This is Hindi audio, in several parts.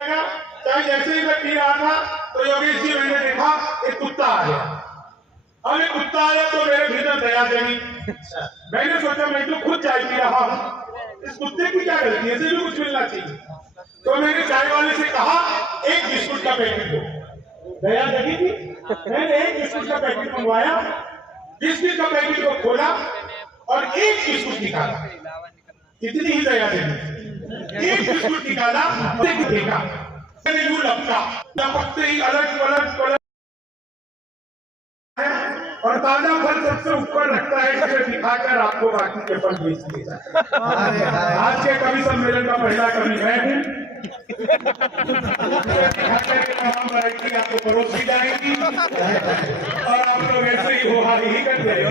चाहे जैसे ही मैं पी रहा था तो योगेश जी मैंने देखा एक कुत्ता आया। अब एक कुत्ता आया तो मेरे भीतर दया देगी। मैंने सोचा मैं तो खुद चाय पी रहा हूँ, इस कुत्ते की क्या गलती है, इसे भी कुछ मिलना चाहिए। तो मैंने चाय वाले से कहा एक बिस्कुट का पैकेट दो। दया लगी थी, मैंने एक बिस्कुट का पैकेट मंगवाया, बिस्कुट का पैकेट को खोला और एक बिस्कुट निकाला। कितनी ही दया देगी, एक बिस्कुट निकाला, देखा यूं लपकते ही अलग पलट और ताजा फल सबसे ऊपर रखता है, जिसे दिखाकर आपको बाकी के फल बेच दिए जाते हैं। आज के कवि सम्मेलन का पहला कवि मैं हूँ। तमाम वैरायटी आपको परोसी जाएगी और आप लोग ऐसे ही हो ही करते हैं।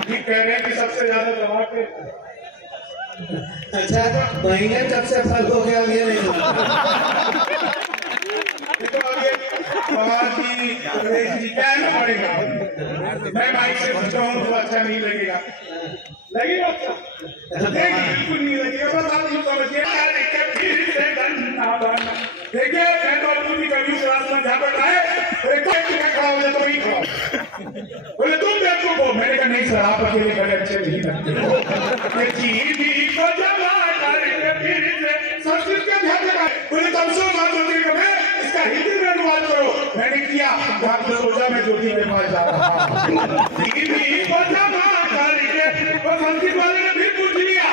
ठीक कह रहे हैं कि सबसे ज्यादा दवा के अच्छा तो महीने कब से फल हो गया ये नहीं पड़ेगा। मैं माइक से पूछता हूँ तो अच्छा नहीं लगेगा, लगेगा अच्छा बिल्कुल नहीं लगेगा। बस आप यूँ समझिए। देखिए मैं तो अपनी कभी क्लास में जहाँ पर आए खड़ा हो जाए तो नहीं खड़ा बोले तुम देखो को। मैंने कहा नहीं सर आप अकेले बड़े अच्छे नहीं लगते। संस्कृत का ध्यान रखा बोले तब सो इसका हिंदी में अनुवाद करो। मैंने किया, आपने सोचा मैं ज्योति के पास जा रहा हूँ। संस्कृत वाले ने फिर पूछ लिया,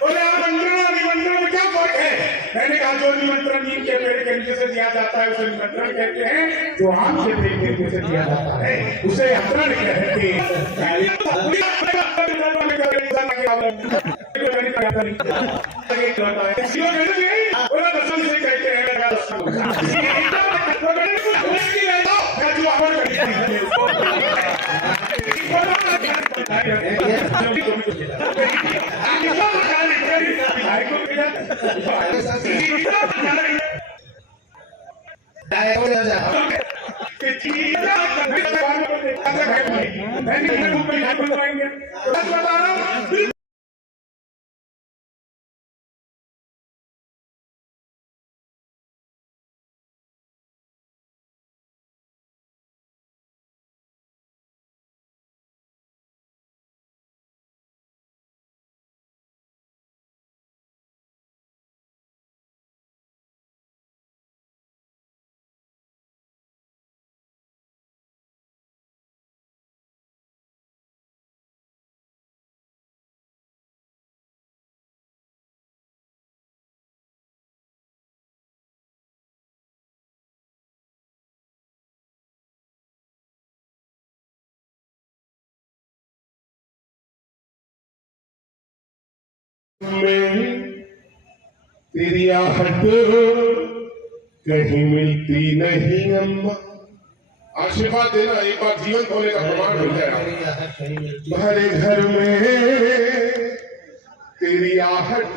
बोले आप निमंत्रण और निमंत्रण में क्या फर्क है। मैंने कहा जो निमंत्रण नीम के पेड़ के नीचे से दिया जाता है उसे निमंत्रण कहते हैं, जो आम के पेड़ के नीचे से दिया जाता है उसे आमंत्रण कहते हैं। तेरी आहट कहीं मिलती नहीं अम्मा। आशीर्वाद देना, एक बार जीवन खोने का प्रमाण मिल जाएगा। भरे घर में तेरी आहट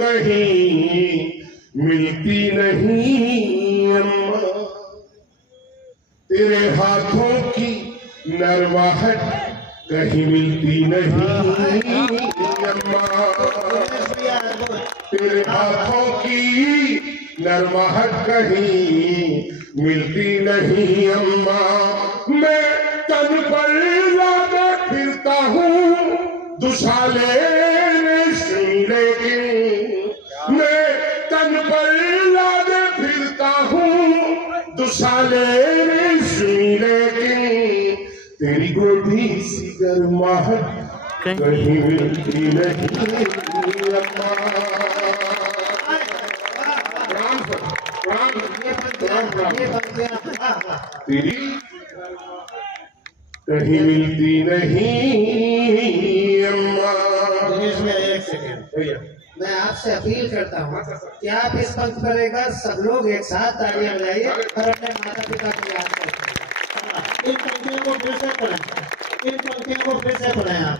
कहीं मिलती नहीं अम्मा। तेरे हाथों की नरमाहट कहीं मिलती नहीं अम्मा। तेरे हाथों की नरमाहट कहीं मिलती नहीं अम्मा। मैं तन पर लादे फिरता हूँ दुशाले लेकिन मैं तन पर लादे फिरता हूँ दुशाले लेकिन तेरी गोदी सी गर्माहट कहीं मिलती नहीं अम्मा। तेरी कहीं मिलती नहीं अम्मा। इसमें एक सेकेंड भैया मैं आपसे अपील करता हूँ कि आप इस पंक्ति पर एक बार सब लोग एक साथ तालियां बजाइए और अपने माता पिता को याद करते हैं। इन पंक्तियों को फिर से पढ़ें, इन पंक्तियों को फिर से पढ़ें। आप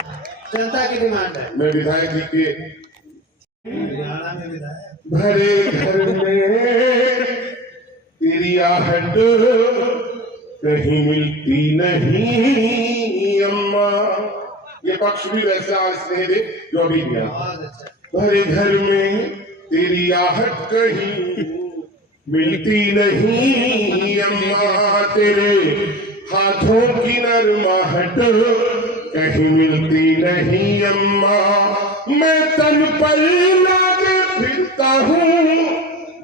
जनता की डिमांड है। मैं विधायक जी के हरियाणा में विधायक भरे घर में तेरी आहट कहीं मिलती नहीं अम्मा। ये पक्ष भी वैसा स्नेह दे जो अभी दिया। भरे घर में तेरी आहट कहीं मिलती नहीं अम्मा, तेरे हाथों की नरमाहट कहीं मिलती नहीं अम्मा। मैं तन पर लादे फिरता हूँ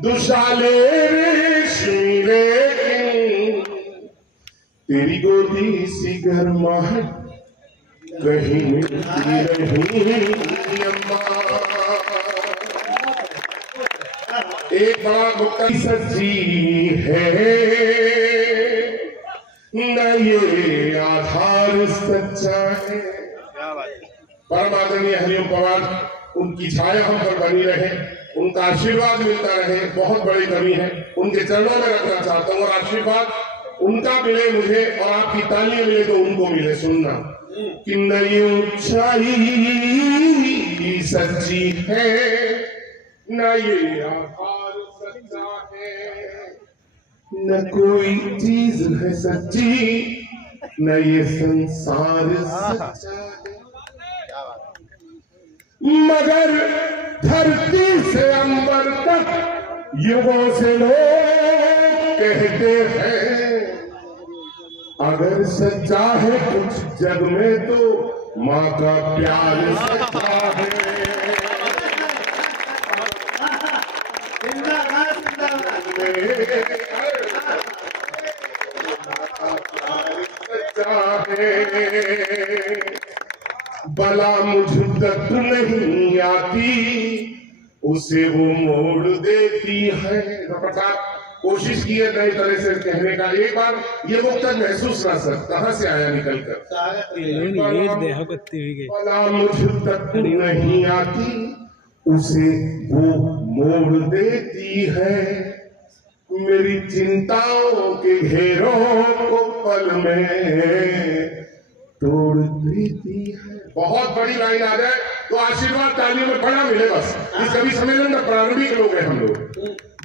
दुशाले रेशमी, लेकिन तेरी गोदी सी गर्माहट कहीं मिलती नहीं अम्मा। एक बड़ा मुक्ता सच्ची है न ये आधार सच्चा है। परम आदरणीय हरिओम पवार, उनकी छाया हम पर बनी रहे, उनका आशीर्वाद मिलता रहे। बहुत बड़ी कमी है, उनके चरणों में रखना चाहता हूँ और आशीर्वाद उनका मिले मुझे और आपकी तालियां मिले तो उनको मिले। सुनना कि न ये ऊंचाई सच्ची है न ये आधार सच्चा है, न कोई चीज है सच्ची न ये संसार सच्चा है। मगर धरती से अंबर तक युगों से लोग कहते हैं, अगर सच्चा है कुछ जग में तो माँ का प्यार सच्चा है। सच्चा है भला मुझ तक नहीं आती उसे वो मोड़ देती है। कोशिश की है नई तरह से कहने का। एक बार ये वो तक महसूस ना सर कहां से आया निकल कर। भला मुझ तक नहीं आती उसे वो मोड़ देती है, मेरी चिंताओं के घेरों को पल में तोड़ देती है। बहुत बड़ी लाइन आ जाए तो आशीर्वाद तालियों में बड़ा मिले बस। इस कवि सम्मेलन में प्रारंभिक लोग हैं हम लोग।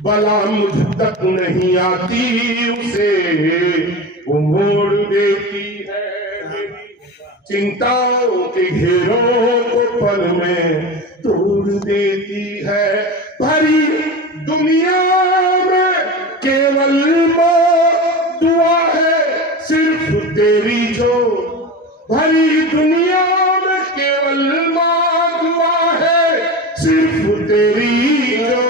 भला मुझ तक नहीं आती उसे वो मोड़ देती है, चिंताओं के घेरों को पल में तोड़ देती है। भरी दुनिया में केवल माँ दुआ है सिर्फ तेरी जो, भरी दुनिया में केवल माँ दुआ है सिर्फ तेरी जो,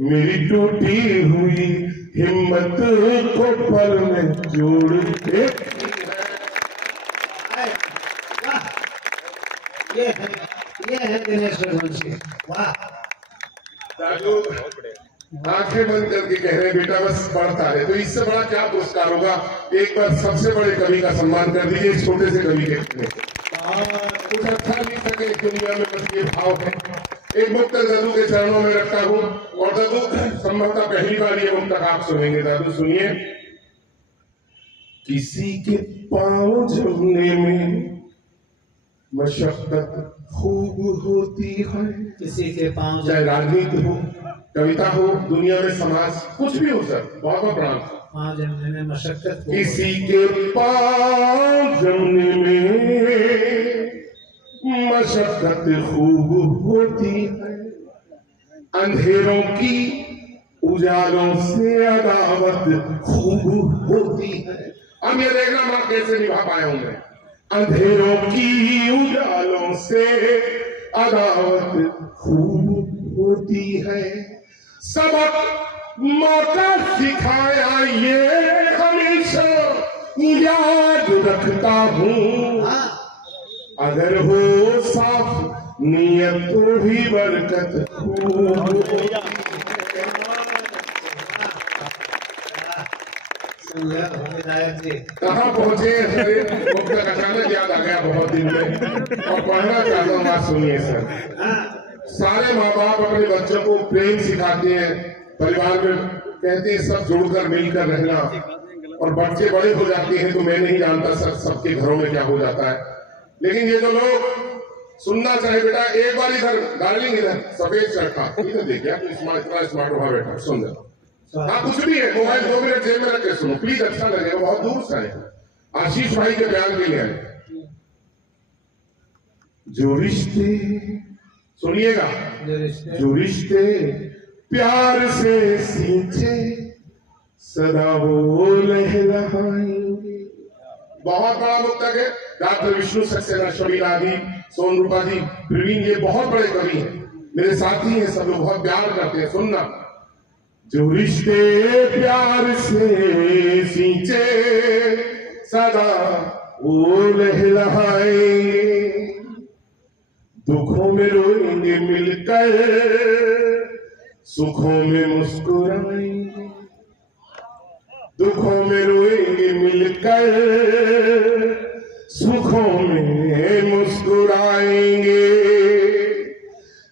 मेरी टूटी हुई हिम्मत को पल में जोड़ देती है। ये है दिनेश रघुवंशी। वाह दादू आंखें बंद करके कह रहे बेटा बस पढ़ता है, तो इससे बड़ा क्या पुरस्कार होगा। एक बार सबसे बड़े कवि का सम्मान कर दीजिए इस छोटे से कवि के। कुछ अच्छा नहीं सके इस दुनिया में, बस ये भाव है। एक मुक्त दादू के चरणों में रखता हूँ और दादू संभवतः पहली बार ये मुक्त आप सुनेंगे। दादू सुनिए। किसी के पांव जमने में मशक्कत खूब होती है, किसी के पांव चाहे राजनीति हो, कविता हो, दुनिया में समाज कुछ भी हो सर। बहुत बहुत प्रणाम। पांव जमने में मशक्कत किसी के पांव जमने में मशक्कत खूब होती है, अंधेरों की उजालों से अदावत खूब होती है। अब ये देखना मैं कैसे निभा पाया हूं मैं। अंधेरों की उजालों से अदावत खूब होती है, सबक मौका सिखाया ये हमेशा याद रखता हूँ। अगर हो साफ नियत तो ही बरकत खूब। कहाँ पहुंचे सर, अचानक याद आ गया बहुत दिन में और पढ़ना चाहता हूँ। बात सुनिए सर। सारे माँ बाप अपने बच्चों को प्रेम सिखाते हैं, परिवार में कहते हैं सब जुड़कर मिलकर रहना, और बच्चे बड़े हो जाते हैं तो मैं नहीं जानता सर सबके घरों में क्या हो जाता है। लेकिन ये जो लोग सुनना चाहे बेटा एक बार इधर डार्लिंग, इधर सफेद शर्ट था, इधर देखिए इतना स्मार्ट हुआ बेटा, सुंदर। हाँ कुछ भी है, मोबाइल 2 मिनट जेब में रख के सुनो प्लीज, अच्छा लगेगा। बहुत दूर से आए, आशीष भाई के बयान के लिए आए। जो रिश्ते सुनिएगा। जो रिश्ते प्यार से सींचे सदा वो लहराएंगे। बहुत बड़ा मुक्तक है। डॉक्टर विष्णु सक्सेना, शबीना दी, सोन रूपा दी, प्रवीण, ये बहुत बड़े कवि हैं, मेरे साथी हैं, सब लोग बहुत प्यार करते हैं। सुनना। जो रिश्ते प्यार से सींचे सदा वो लहराएंगे, दुखों में रोएंगे मिलकर, सुखों में मुस्कुराएंगे। दुखों में रोएंगे मिलकर, सुखों में मुस्कुराएंगे।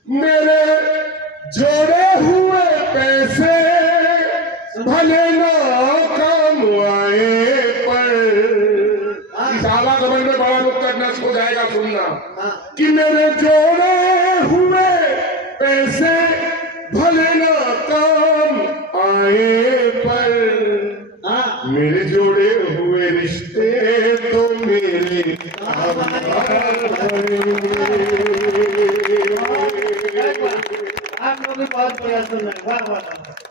मेरे जोड़े हुए पैसे भले ना काम आए, पर इस आला कमल में बड़ा नुक्ता नस्ब हो जाएगा। सुनना कि मेरे जोड़े हुए पैसे भले ना काम आए, पर मेरे जोड़े हुए रिश्ते तो मेरे काम आप लोग भी बहुत प्रयास कर रहे हैं। वाह वाह।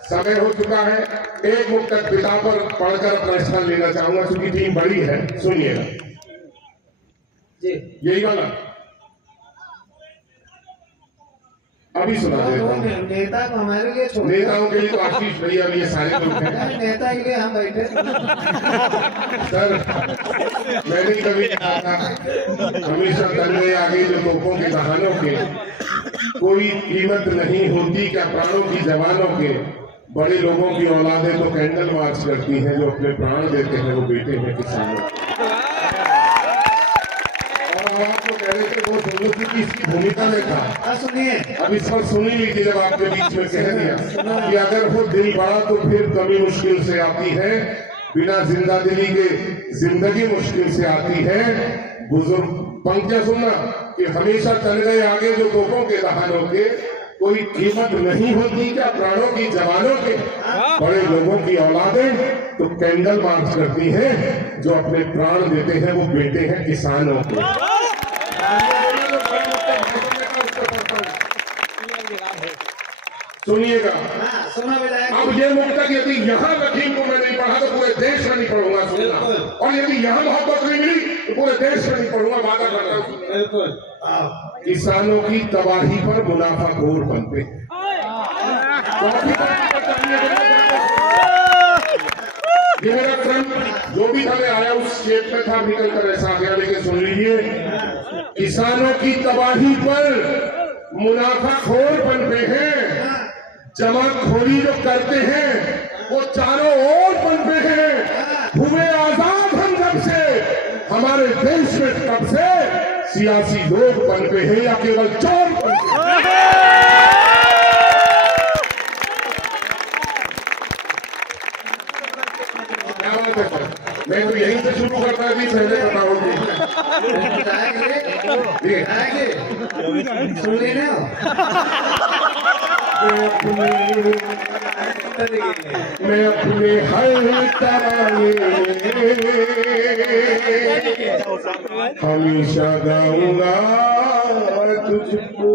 समय हो चुका है। एक मुक्तक पिता पर पढ़कर अपना स्थान लेना चाहूंगा, क्योंकि टीम बड़ी है। सुनिएगा जी, यही वाला अभी सुना देता हूँ। नेता को हमारे लिए छोड़, नेताओं के लिए तो आशीष भैया भी ये सारे लोग हैं। नेता के लिए हम बैठे। सर मैंने कभी कहा था, हमेशा तन्मय आगे जो तोपों के बहानों के कोई कीमत नहीं होती क्या प्राणों की जवानों के। बड़े लोगों की औलादें तो कैंडल मार्च करती हैं, जो अपने प्राण देते हैं वो बेटे हैं किसानों। और आपको कह रहे थे वो दोनों की इसकी भूमिका में था। सुनिए, अब इस पर सुनी लीजिए। जब आपके बीच में कह दिया कि अगर वो दिल बड़ा तो फिर कमी मुश्किल से आती है, बिना जिंदा दिली के जिंदगी मुश्किल से आती है। बुजुर्ग पंक्तियां सुनना कि हमेशा चल गए आगे जो तोपों के दहानों के, कोई कीमत नहीं होती क्या प्राणों की जवानों के। बड़े लोगों की औलादें तो कैंडल मार्च करती हैं, जो अपने प्राण देते हैं वो बेटे हैं किसानों के। सुनिएगा। सुना विधायक। अब ये मुक्तक यदि यहाँ लखीमपुर में नहीं पढ़ा तो पूरे देश में नहीं पढ़ूंगा। सुनना। और यदि यहाँ मोहब्बत नहीं मिली तो पूरे देश में नहीं पढ़ूंगा। वादा करता हूँ। बिल्कुल। किसानों की तबाही पर मुनाफाखोर बनते हैं। ये मेरा क्रम जो भी हमें आया उस शेप में था, निकल कर ऐसा गया। लेकिन सुन लीजिए, किसानों की तबाही पर मुनाफाखोर बनते हैं, जमाखोरी जो करते हैं वो चारों ओर बनते हैं। हुए आजाद हम जब से, हमारे देश में तब से सियासी लोग बनते हैं या केवल चोर बनते हैं। मैं तो यहीं से शुरू करता थी, पहले पता होगी। सुन लेना। मैं अपने हर तराने हमेशा गाऊंगा तुझको।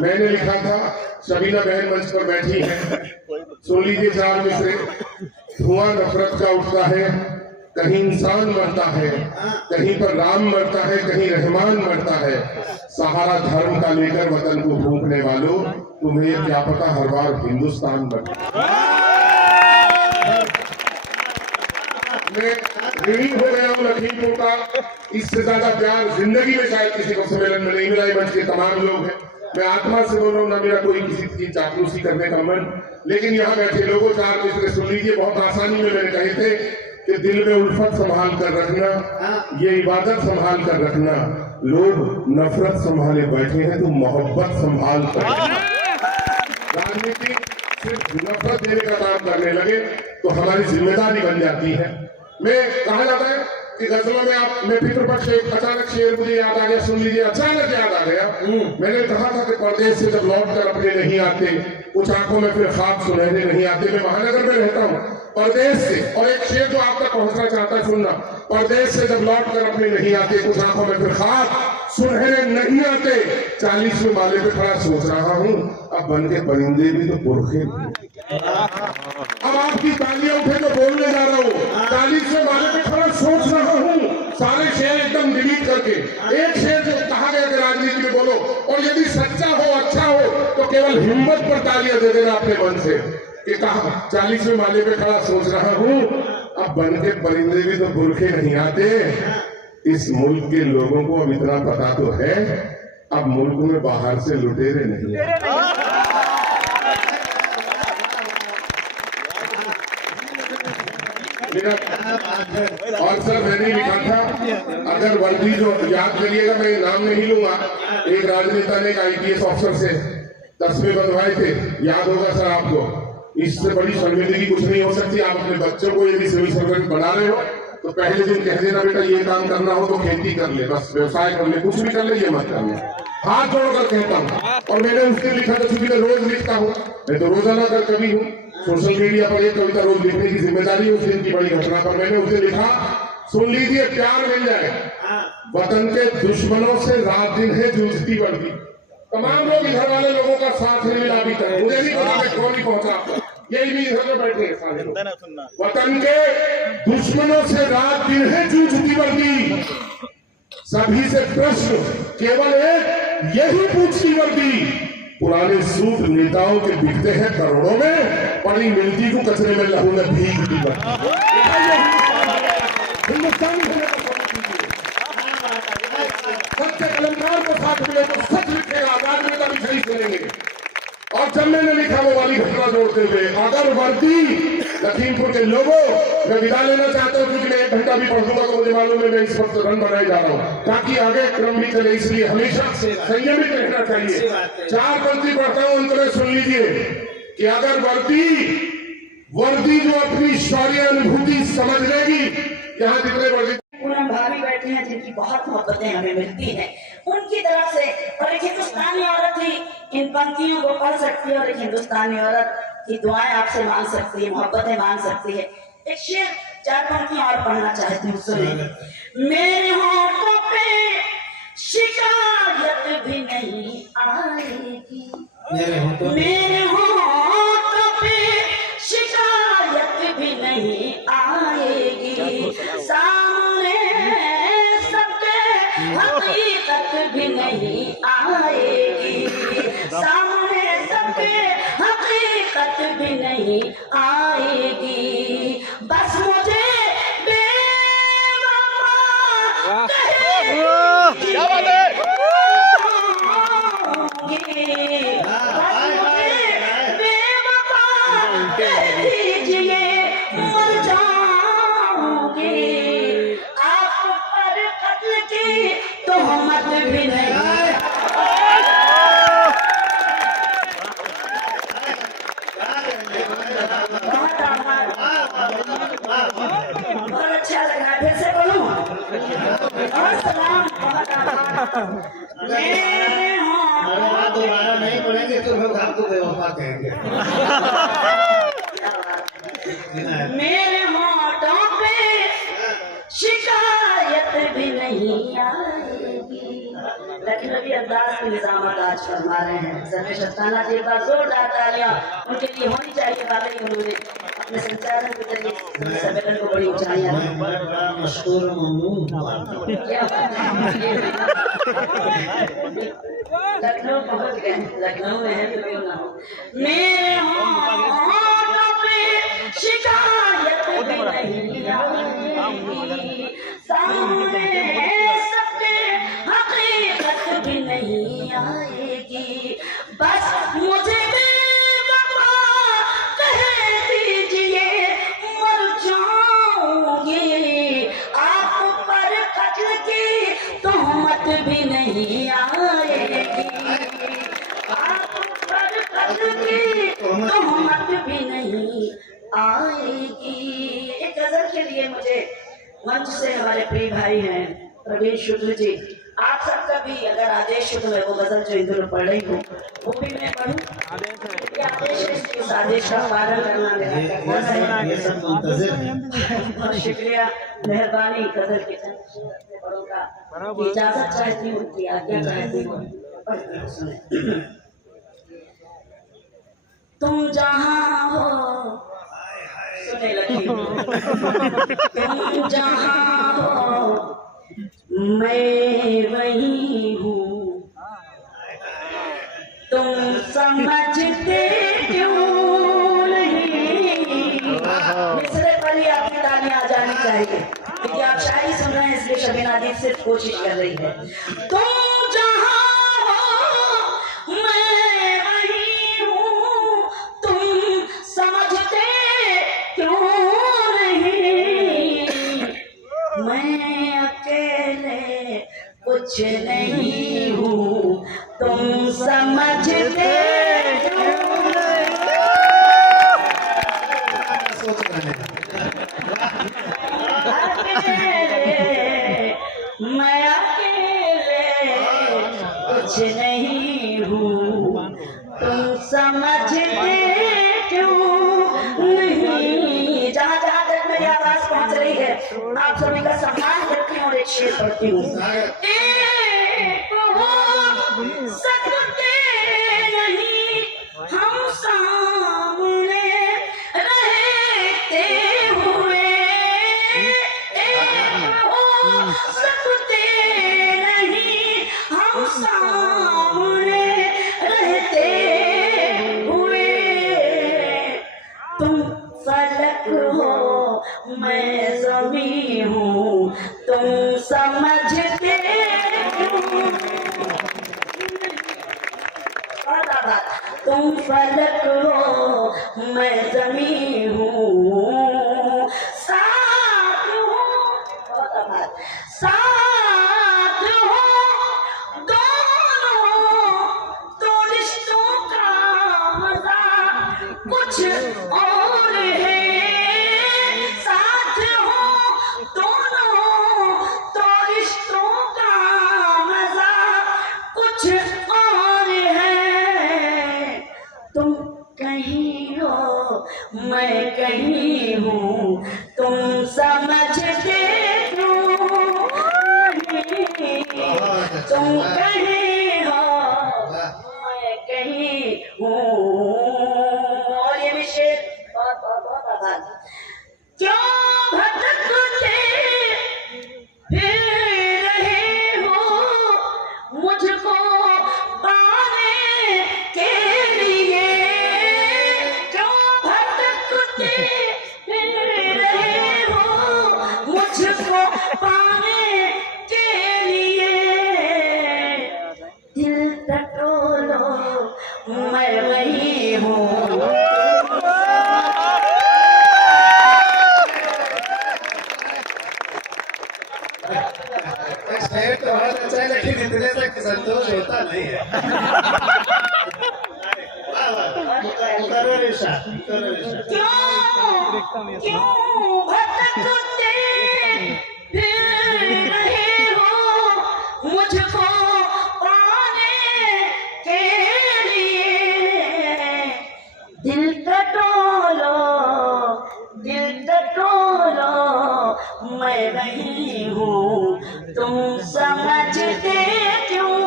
मैंने लिखा था, शबीना बहन मंच पर बैठी है, सुन लीजिए चार में से। धुआं नफरत का उठता है, कहीं इंसान मरता है, कहीं पर राम मरता है, कहीं रहमान मरता है। सहारा धर्म का लेकर वतन को फूंकने वालों, तुम्हें क्या पता हर बार हिंदुस्तान बनता। मैं ऋणी हो गया हूँ लखीमपुर का। इससे ज्यादा प्यार जिंदगी में शायद किसी को सम्मेलन में नहीं मिला। मंच के तमाम लोग हैं, मैं आत्मा से बोल रहा हूँ, ना मेरा कोई किसी की चापलूसी करने का मन। लेकिन यहाँ बैठे लोगों, चार मिसरे सुन लीजिए। बहुत आसानी में मैंने कहे थे कि दिल में उल्फत संभाल कर रखना, ये इबादत संभाल कर रखना। लोग नफरत संभाले बैठे हैं, तो मोहब्बत संभाल कर। राजनीति सिर्फ नफरत देने का काम करने लगे तो हमारी जिम्मेदारी बन जाती है। मैं कहा जाता है कि गजलों में आप, मैं पितृपक्ष एक अचानक शेर मुझे याद आ गया, सुन लीजिए। अचानक याद आ गया। मैंने कहा था कि परदेश से जब लौट कर अपने नहीं आते, कुछ आंखों में फिर ख्वाब सुनहरे नहीं आते। मैं महानगर में रहता हूँ, परदेश से, और एक शेर जो आप तक पहुंचना चाहता है, सुनना। परदेश से जब लौट कर अपने नहीं आते, कुछ आंखों में फिर ख्वाब सुनहरे नहीं आते। 40वें माले पे खड़ा सोच रहा हूँ अब बन के परिंदे भी तो पुरखे। अब आपकी तालियां उठे तो बोलने जा रहा हूँ। 40वें माले पे खड़ा सोच रहा हूँ, सारे शेर एकदम डिलीट करके एक शेर जो कहा गया कि राजनीति में बोलो, और यदि सच्चा हो अच्छा हो तो केवल हिम्मत पर तालियां दे देना अपने मन से कि कहा 40वें माले पे खड़ा सोच रहा हूँ अब बन के परिंदे भी तो पुरखे नहीं आते। इस मुल्क के लोगों को अब इतना पता तो है अब मुल्क में बाहर से लुटेरे नहीं आते। और सर मैंने लिखा था अगर वर्दी जो याद करिएगा, मैं नाम नहीं लूंगा, एक राजनेता ने एक IPS ऑफिसर से 10वें बंधवाए थे, याद होगा सर आपको। इससे बड़ी शर्मिंदगी कुछ नहीं हो सकती। आप अपने बच्चों को यदि सिविल सर्वेंट बना रहे हो तो पहले दिन कह देना बेटा ये काम करना हो तो खेती कर ले, बस व्यवसाय कर ले, कुछ भी कर ले, ये मत कर ले। हाथ जोड़कर कहता हूँ। और मैंने उस दिन लिखा था, चूंकि मैं रोज लिखता हूँ, मैं तो रोजाना कर कभी हूँ, सोशल मीडिया पर एक कविता रोज लिखने की जिम्मेदारी है उस दिन की बड़ी घटना पर। मैंने उस दिन लिखा, सुन लीजिए प्यार मिल जाए, वतन के दुश्मनों से रात दिन है जूझती वर्दी। तमाम लोग इधर वाले लोगों का साथ नहीं मिला अभी तक, मुझे नहीं पता मैं क्यों नहीं पहुंचा, यही भी इधर में बैठे हैं सारे लोग। वतन के दुश्मनों से रात दिन है जूझती वर्दी, सभी से प्रश्न केवल एक यही पूछती वर्दी, पुराने सूट नेताओं के बिकते हैं करोड़ों में, पड़ी मिलती को कचरे में लहू में भीगती वर्दी। हिंदुस्तानी सच्चे कलमकार को साथ मिले तो सच लिखेगा, राजनेता भी सही सुनेंगे। और जब मैंने लिखा वो वाली घटना जोड़ते हुए, अगर वर्दी लखीमपुर के लोगों, मैं विदा लेना चाहता हूँ क्योंकि मैं 1 घंटा भी पढ़ दूंगा तो मुझे मालूम है मैं इस वक्त रन बनाए जा रहा हूँ ताकि आगे क्रम भी चले, इसलिए हमेशा संयमित रहना चाहिए। 4 पंक्ति पढ़ता हूँ, अंत में सुन लीजिए कि अगर वर्दी जो अपनी शौर्य अनुभूति समझ लेगी, यहाँ जितने वर्दी पूनम भाभी बैठी हैं जिनकी बहुत मोहब्बतें हमें मिलती हैं, उनकी तरफ से, और एक हिंदुस्तानी औरत ही इन पंक्तियों को पढ़ सकती है और एक हिंदुस्तानी औरत की दुआएं आपसे मांग सकती है, मोहब्बतें मांग सकती है। एक शेर 4 पंक्तियां और पढ़ना चाहती हूँ, सुनिए। मेरे होठों पे शिकायत भी नहीं आएगी, मेरे होठों पे शिकायत भी नहीं आएगी, सामने सबके हकीकत भी नहीं आएगी, सामने सबके हकीकत भी नहीं आएगी, बस मुझे बेवफा कहे क्या बात है। भी नहीं। बहुत अच्छा लगा, फिर से बोलूं। और सलाम, बहुत आभार। दोबारा नहीं बोलेंगे तो लोग आपको बेवफा कहेंगे। मेरे होठों पे शिकायत भी नहीं आएगी। लखनवी अंदाज में निजामत आज फरमा रहे हैं सर्वेश अस्थाना जी, एक बार जोरदार तालियां उनके लिए होनी चाहिए। वाकई उन्होंने अपने संचालन के जरिए सम्मेलन को बड़ी ऊंचाइयां दी। मशहूर लखनऊ पहुंच गए, लखनऊ में है तो क्यों ना हो। मेरे होठों पे शिकायत भी नहीं आएगी, सामने सबके हकीकत भी नहीं आएगी, बस मुझे बेवफा कह दीजिए मर जाऊंगी, आप पर कत्ल की तोहमत भी नहीं आएगी, आप पर कत्ल की तोहमत भी नहीं आएगी। एक गजल के लिए मुझे मंच से हमारे प्रिय भाई हैं प्रवीण शुक्ल जी, आप सबका भी अगर आदेश हो तो मैं वो गजल जो इंदौर पढ़ रही हूँ वो भी मैं पढ़ूँ। आदेश है, उस आदेश का पालन करना मेरा कर्तव्य है। बहुत शुक्रिया, मेहरबानी। गजल के बड़ों का इजाजत चाहती हूँ, उनकी आज्ञा चाहती हूँ। पढ़ती हूँ, सुने। तुम जहाँ हो, सुने लगी, तुम जहाँ हो मैं वही हूँ, तुम समझते क्यों नहीं। मिसरे पर ही आपकी तालियां आ जानी चाहिए, क्योंकि आप शायरी सुन रहे हैं, इसलिए शबीना दीप सिर्फ कोशिश कर रही है। तुम जहाँ हो मैं वही हूँ, तुम समझते क्यों नहीं। मैं अकेले कुछ नहीं हूँ, तुम समझते क्यों नहीं। सोच रहे मैं अकेले कुछ नहीं हूँ, तुम समझते क्यों नहीं। जहाँ जहाँ तक मेरी आवाज पहुँच रही है, आप सभी का सम्मान करती हूँ और एक शेर पढ़ती हूँ। एक हो सकते नहीं हम सामने रहते हुए, एक हो सकते नहीं हम सामने रहते हुए। तुम फलक हो मैं ज़मीं हूँ, तुम समझते क्यों। तुम फलक हो मैं ज़मीं हूँ, साथ हो, साथ हो दोनों तो रिश्तों का मजा कुछ और है। साथ हो दोनों तो रिश्तों का मजा कुछ और है। तुम कहीं हो मैं कहीं हूँ, तुम समझते क्यों नहीं। तुम कहीं हो मैं कहीं हूँ। और ये भी शेर बहुत आभार। क्यों भटकते फिर रहे हो मुझको पाने के लिए। क्यों भटकते फिर रहे हो मुझको पाने के लिए। दिल टटोलो मैं वही हूँ। शेर तो बहुत अच्छा है, लेकिन इतने से संतोष होता नहीं है। करो इरशाद, करो इरशाद। क्यों भटकते फिर रहे हो मुझको पाने के लिए। दिल टटोलो मैं वही हूँ, तुम समझते क्यों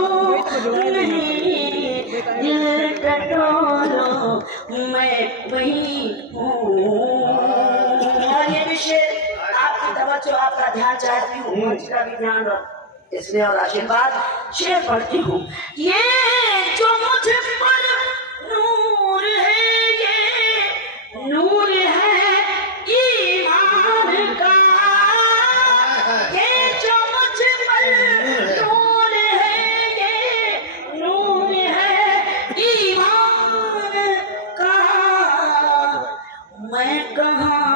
नहीं। दिल टटोलो मैं वही हूँ। और ये भी शेर आपकी तवज्जो, आपका ध्यान चाहती हूँ, मंच का भी ध्यान रख इसलिए और आशीर्वाद। शेर पढ़ती हूँ। ये जो मुझ पर नूर है, ये नूर है ईमान का। ये जो मुझ पर नूर है, ये नूर है ईमान का। मैं कहाँ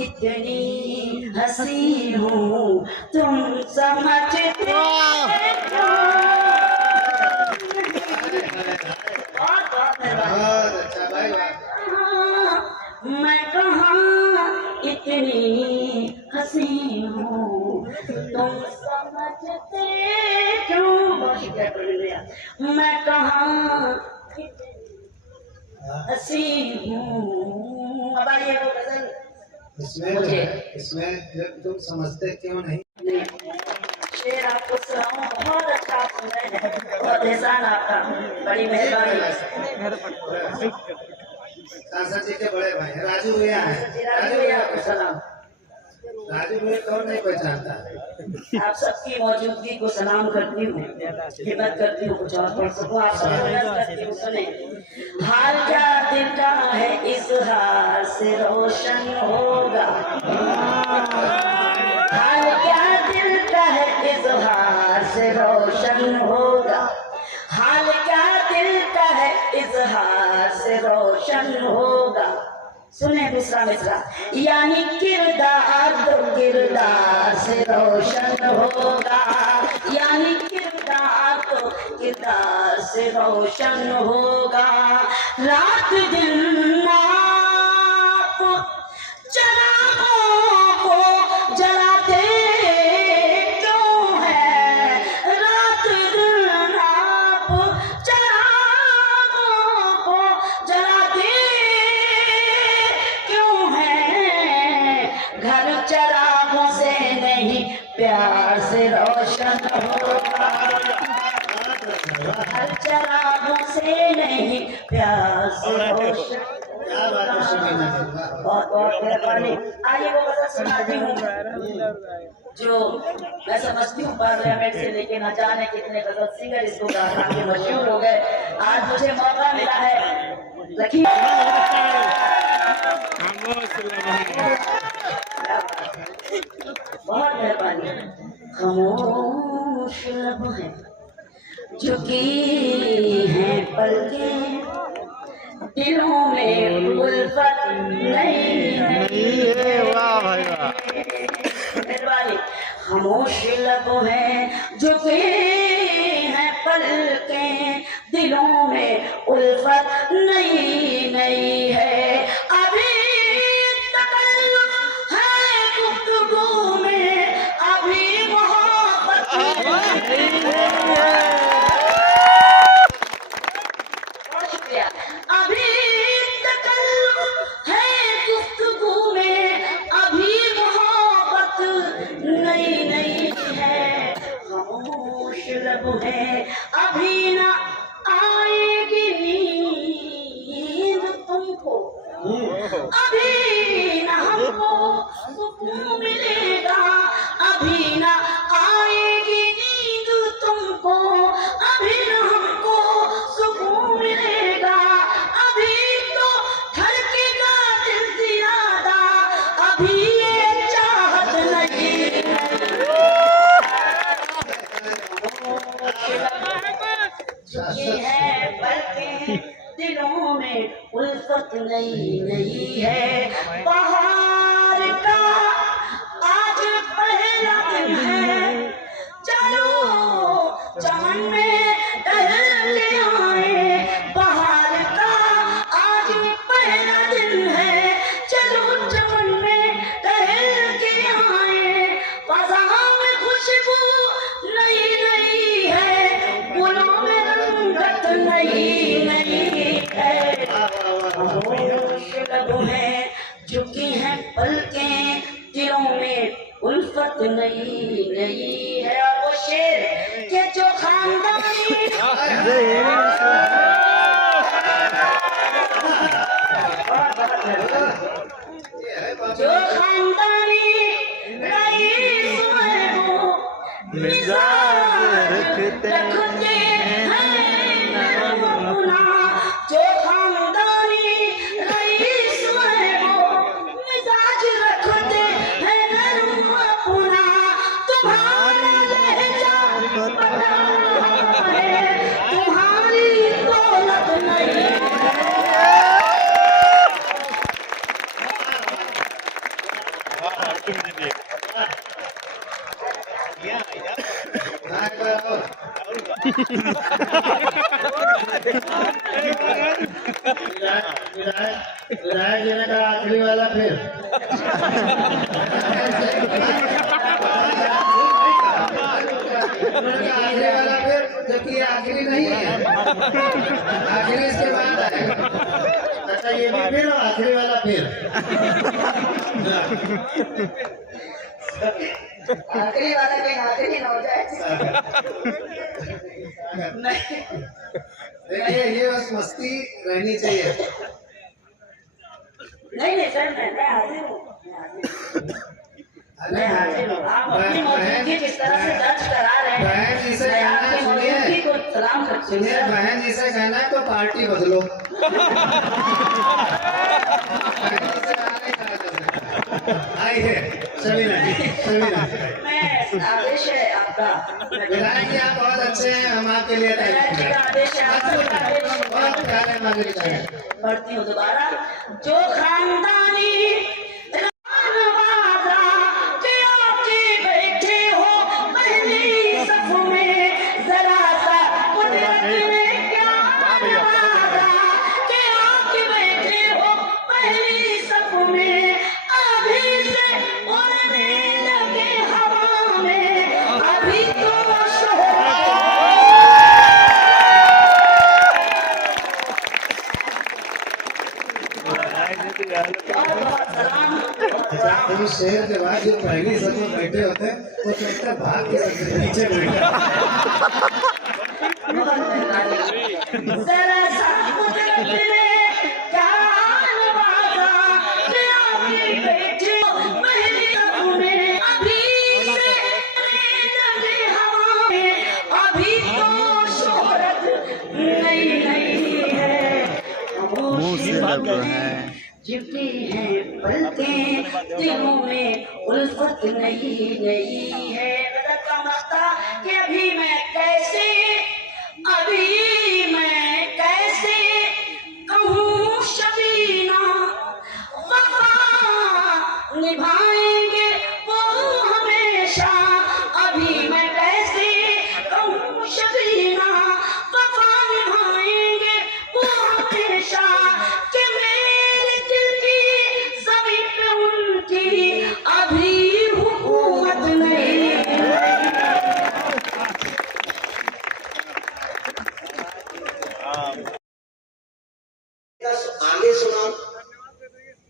इतनी हंसी हूँ, तुम समझते बहुत अच्छा भाई, मैं कहाँ इतनी हंसी हूँ, तुम समझते क्यों। मैं कहाँ हंसी हूँ। अब आइए वो गजल इसमें जो है, इसमें जब तुम समझते क्यों नहीं, शेर आपको सुनाऊं, बहुत अच्छा आप सुन रहे हैं, बहुत एहसान आपका, बड़ी मेहरबानी। सांसद जी के बड़े भाई राजू भैया है। राजू भैया आपको सलाम। राजू भैया कौन नहीं पहचानता। आप सबकी मौजूदगी को सलाम करती हूँ, हिम्मत करती हूँ कुछ और पढ़ सकूँ, आप सब हिम्मत करती हूँ। सुने, हाल क्या दिल का है इजहार से रोशन होगा, हाल क्या दिल का है इजहार से रोशन होगा, हाल क्या दिल का है इजहार से रोशन होगा। सुने दूसरा मिसरा, यानी किरदार तो किरदार से रोशन होगा, यानी किरदार तो किरदार से रोशन होगा। रात दिन आप चरागों को जलाते क्यों है, रात दिन आप चरागों को जलाते क्यों है, घर चरागों से नहीं प्यार से रोशन होगा, घर चरागों से नहीं प्यार से रोशन। क्या बात है सुनीता जी, बहुत बहुत मेहरबानी। आइए वो गजल सुनाती हूँ जो मैं समझती हूँ पार्लियामेंट से लेके न जाने कितने गजल सिंगर इसको गा के मशहूर हो गए। आज मुझे मौका मिला है, रखिए बहुत मेहरबानी। खामोश लब है झुकी हैं पलकें, दिलों में उल्फत नहीं है। वाह भाई वाह, मेहरबानी। खामोश लब हैं झुकी हैं पलकें, दिलों में उल्फत नहीं है। अभी तकल्लुफ है गुफ्तगू में, अभी मोहब्बत नहीं है। अभी तकल्लुफ है गुफ्तगू में, अभी मोहब्बत नहीं है। खामोश लब है अभी न आएगी नींद तुमको, अभी न हमको सुकून मिलेगा, अभी न आएगी नींद तुमको, अभी न हमको सुकून मिलेगा, अभी तो धड़केगा दिल ज्यादा, अभी ये चाहत नहीं। झुकी है पलकें, दिलों में उल्फत नहीं है। बहार का आज पहला दिन है, चलो चमन में टहल के आए। बहार का आज पहला दिन है, चलो चमन में टहल के आए। फज़ा में खुशबू नई है, गुलों में रंगत नई है। खामोश लब हैं झुकी हैं पलकें, दिलों में उल्फत नहीं है। और वो शेर के जो खानदानी जो खानदानी रईस है वो मिजाज रखते हैं नरम अपना, जो खानदानी रईस है वो मिजाज रखते हैं नरम अपना। तुम्हारा लहजा बड़ा है, तुम्हारी दौलत नहीं। विधायक जी ने कहा आखिरी वाला फिर आखिरी वाला फिर, जबकि आखिरी नहीं है, आखिरी इसके बाद आएगा। अच्छा ये भी फिर और आखिरी वाला फिर। आखिरी वाला कहीं आखिरी ना हो जाए। नहीं देखिए ये बस मस्ती रहनी चाहिए। नहीं सर, मैं हाजिर हूँ। अरे आप अपनी मौजूदगी जिस तरह से दर्ज करा रहे हैं, बहन जी से मैं कहना आपकी सुनिए, मौजूदगी को सलाम करती हूँ। सुनिए बहन जी से कहना है तो पार्टी बदलो। आइए समीना जी, समीना जी। मैं आदेश है आपका। विधायक जी आप बहुत अच्छे हैं, हम आपके लिए विधायक जी का आदेश है, आपका आदेश। बहुत प्यारे हमारे विधायक। पढ़ती हूँ दोबारा। जो खानदानी रानवादा के आके बैठे हो पहली सफ में, जरा सा कुदरत ने क्या नवाजा के आके बैठे हो पहली सफ में, अभी से उड़ने लगे हवा में, अभी तो उस शेर के बाद जो पहली सब में बैठे होते हैं वो सोचते हैं भाग के सबसे नीचे बैठे। जरा सा कुदरत ने क्या नवाजा कि आके बैठे हो पहली सफ में, अभी से लगे हवा में, अभी तो शोहरत नई नई है, खामोशी जितनी है पलकें दिलों में उल्फत नहीं नहीं है। गजब का मस्ता कि अभी मैं कैसे कहूँ शबीना वफा निभाएंगे वो हमेशा, अभी मैं कैसे कहूँ शबीना वफा निभाएंगे वो हमेशा, कि मेरे दिल की ज़मीन पे उनकी अभी हुकूमत नहीं। आगे सुनाओ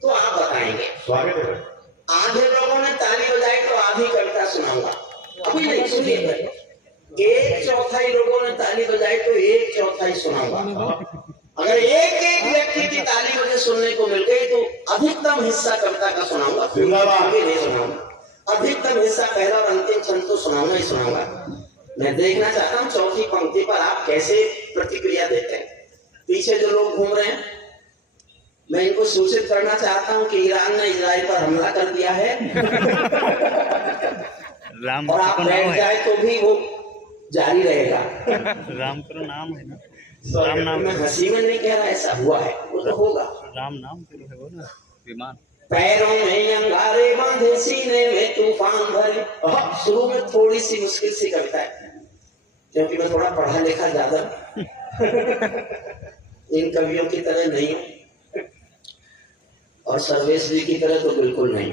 तो आप बताएंगे। स्वागत है। आधे लोगों ने ताली बजाई तो आधी कविता सुनाऊंगा। अभी नहीं, सुनिए, एक चौथाई लोगों ने ताली बजाई तो एक चौथाई सुनाऊंगा। अगर एक एक व्यक्ति की ताली मुझे सुनने को मिल गई तो अधिकतम हिस्सा कविता का सुनाऊंगा, आगे नहीं सुनाऊंगा। अधिकतम हिस्सा पहला और अंतिम छंद तो सुनाऊंगा ही सुनाऊंगा। मैं देखना चाहता हूँ चौथी पंक्ति पर आप कैसे प्रतिक्रिया देते हैं। पीछे जो लोग घूम रहे हैं, मैं इनको सूचित करना चाहता हूं कि ईरान ने इजराइल पर हमला कर दिया है और आप बैठ जाए तो भी वो जारी रहेगा। राम करो नाम है ना, राम नाम में हंसी में नहीं कह रहा, ऐसा हुआ है, वो तो होगा। राम नाम करो है वो ना विमान। पैरों में अंगारे बांधे सीने में तूफान भरे। शुरू में थोड़ी सी मुश्किल सी कविता है क्योंकि मैं थोड़ा पढ़ा लिखा ज्यादा इन कवियों की तरह नहीं हूं और सर्वेश जी की तरह तो बिल्कुल नहीं।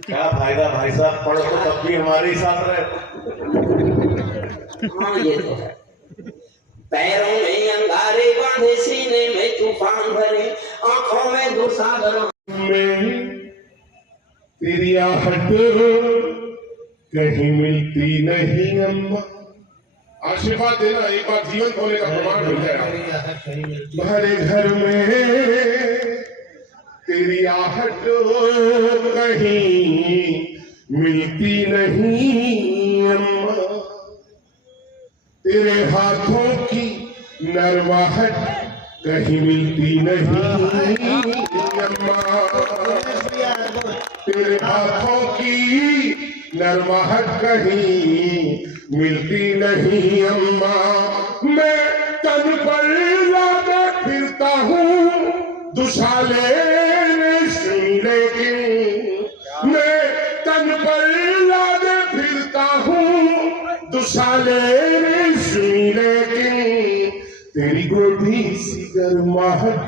क्या फायदा भाई साहब, पढ़ो तो तब भी हमारे ही साथ रहे। हाँ ये तो है। पैरों में अंगारे बांधे सीने में तूफान भरे, आंखों में दो सागर में तेरी आहट कहीं मिलती नहीं अम्मा। आशीर्वाद देना, एक बार जीवन होने का प्रमाण मिल जाएगा। भरे घर में तेरी आहट कहीं मिलती नहीं अम्मा। तेरे हाथों की नरवाहट कहीं मिलती नहीं अम्मा। तेरे हाथों की नरवाहट कहीं मिलती नहीं अम्मा। मैं तन पर लादे फिरता हूँ दुशाले रेशमी, लेकिन मैं तन पर लादे फिरता हूँ दुशाले रेशमी, लेकिन तेरी गोदी सी गर्माहट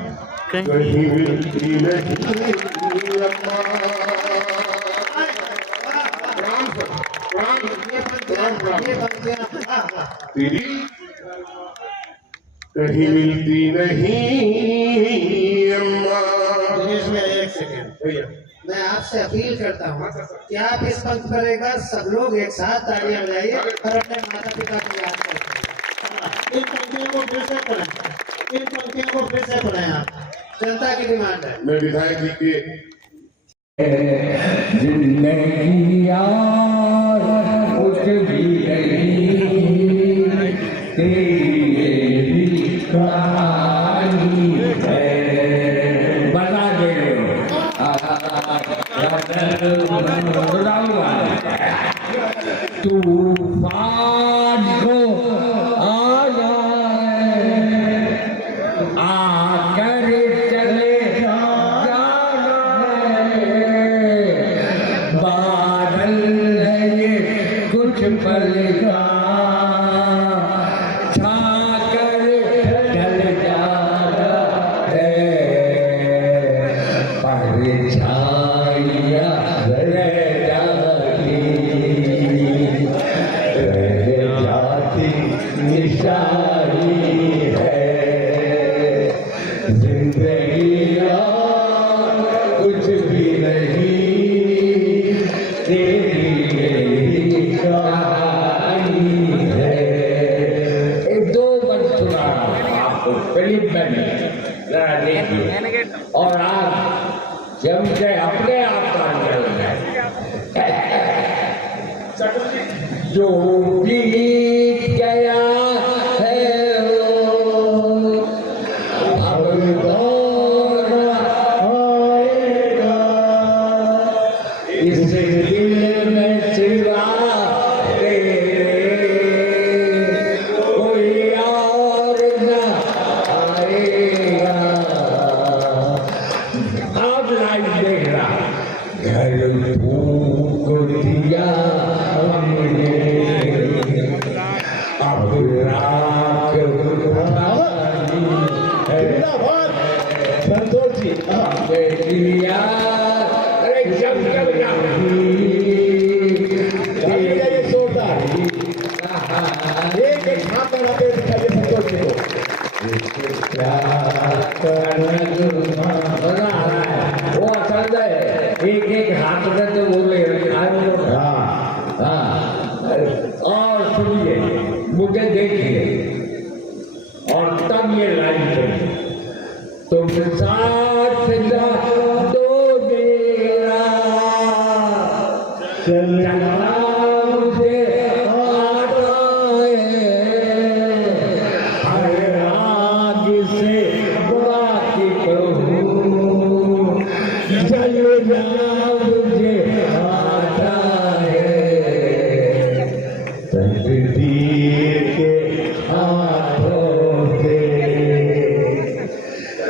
कहीं मिलती नहीं अम्मा। तेरी कहीं मिलती नहीं अम्मा। इंग्लिश में एक सेकेंड, मैं आपसे अपील करता हूँ कि आप इस पंक्ति पर एक बार सब लोग एक साथ तालियां बजाइए और अपने माता पिता को याद करते हैं। इन पंक्तियों को फिर से पढ़ें, इन पंक्तियों को फिर से पढ़ें आप, जनता की डिमांड है। मैं विधायक जी के जिंदगी यार कुछ भी नहीं तेरी कहानी है। बता दे तूफान को आना आकर चले जाना बादल है ये कुछ पल का छाकर ढल जाना है परछाइयां रह जाती निशानी है जिंदगी और कुछ भी नहीं तेरी कहानी है। एक दो बार सुना आपको फिल्म में जरा देखिए और आप जब से अपने आप का अंदर जो बीत गया है वो अब दोबारा आएगा इस दिल में सिवा तेरे कोई और न आएगा। अब लाइफ देख रहा घर फूक दिया हमने अब राख पुरानी है संतोष जी दिया अरे जब जब जोरदार एक एक हाथ पर आप दिखाइए संतोष जी को वो असल है एक एक हाथ में तो बोले और सुनिए मुझे देखिए और तब ये लाइन सुनिए तुम साथ दो मेरा चलना मुझे आता है हर राग से बात करूं चलना मुझे आता है तकदीर के हाथों से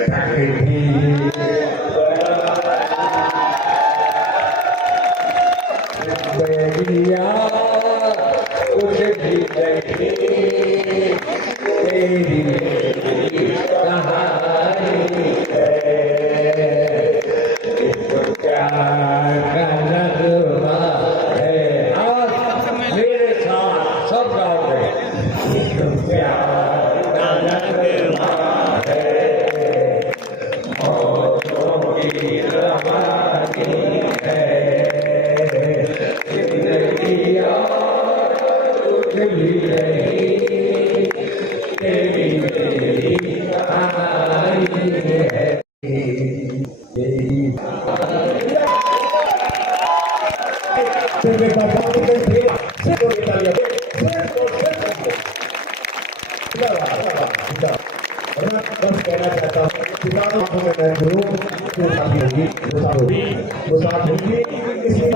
तकदीर कुछ भी नहीं तेरी कहानी है प्यार का नगमा है और मेरे साथ सब गाओगे प्यार का नगमा है मौतों की रवानी है जिंदगी और कुछ भी नहीं तेरी मेरी कहानी है बस कहना चाहता हूँ वो साथ होगी, इसलिए